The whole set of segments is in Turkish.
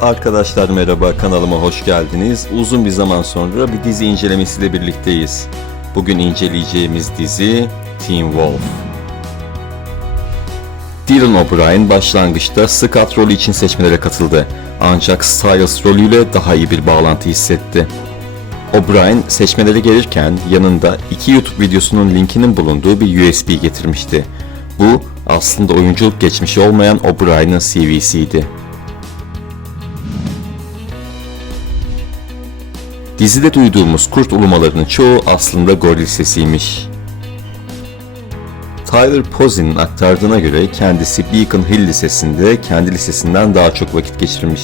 Arkadaşlar merhaba kanalıma hoş geldiniz. Uzun bir zaman sonra bir dizi incelemesiyle birlikteyiz. Bugün inceleyeceğimiz dizi Teen Wolf. Dylan O'Brien başlangıçta Scott rolü için seçmelere katıldı. Ancak Styles rolüyle daha iyi bir bağlantı hissetti. O'Brien seçmelere gelirken yanında iki YouTube videosunun linkinin bulunduğu bir USB getirmişti. Bu aslında oyunculuk geçmişi olmayan O'Brien'in CV'siydi. Dizide duyduğumuz kurt ulumalarının çoğu aslında goril sesiymiş. Tyler Posey'nin aktardığına göre kendisi Beacon Hill Lisesi'nde kendi lisesinden daha çok vakit geçirmiş.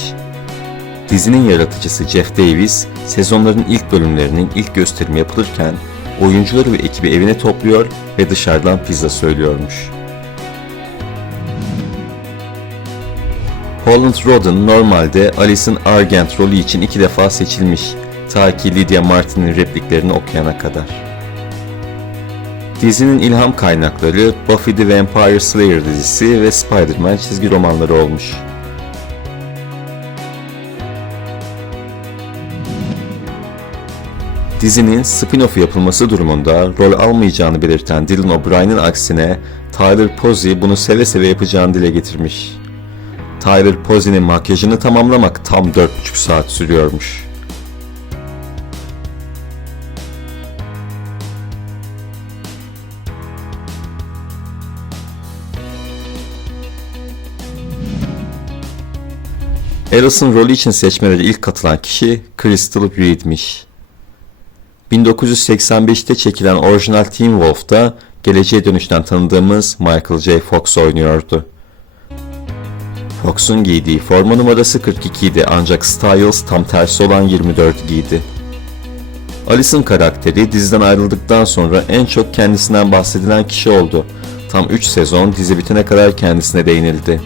Dizinin yaratıcısı Jeff Davis, sezonların ilk bölümlerinin ilk gösterimi yapılırken oyuncuları ve ekibi evine topluyor ve dışarıdan pizza söylüyormuş. Holland Roden normalde Alison Argent rolü için iki defa seçilmiş, ta ki Lydia Martin'in repliklerini okuyana kadar. Dizinin ilham kaynakları Buffy the Vampire Slayer dizisi ve Spider-Man çizgi romanları olmuş. Dizinin spin-off yapılması durumunda rol almayacağını belirten Dylan O'Brien'in aksine Tyler Posey bunu seve seve yapacağını dile getirmiş. Tyler Posey'nin makyajını tamamlamak tam 4,5 saat sürüyormuş. Allison rolü için seçmelere ilk katılan kişi Crystal Reed'miş. 1985'te çekilen orijinal Teen Wolf'ta Geleceğe Dönüş'ten tanıdığımız Michael J. Fox oynuyordu. Fox'un giydiği forma numarası 42 idi ancak Styles tam tersi olan 24 giydi. Alice'ın karakteri diziden ayrıldıktan sonra en çok kendisinden bahsedilen kişi oldu. Tam 3 sezon dizi bitene kadar kendisine değinildi.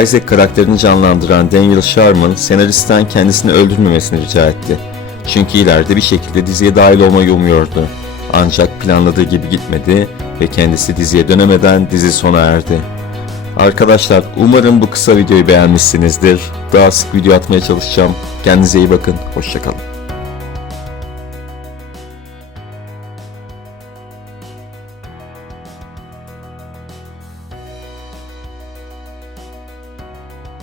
Isaac karakterini canlandıran Daniel Sharman senaristten kendisini öldürmemesini rica etti. Çünkü ileride bir şekilde diziye dahil olmayı umuyordu. Ancak planladığı gibi gitmedi ve kendisi diziye dönemeden dizi sona erdi. Arkadaşlar umarım bu kısa videoyu beğenmişsinizdir. Daha sık video atmaya çalışacağım. Kendinize iyi bakın. Hoşçakalın.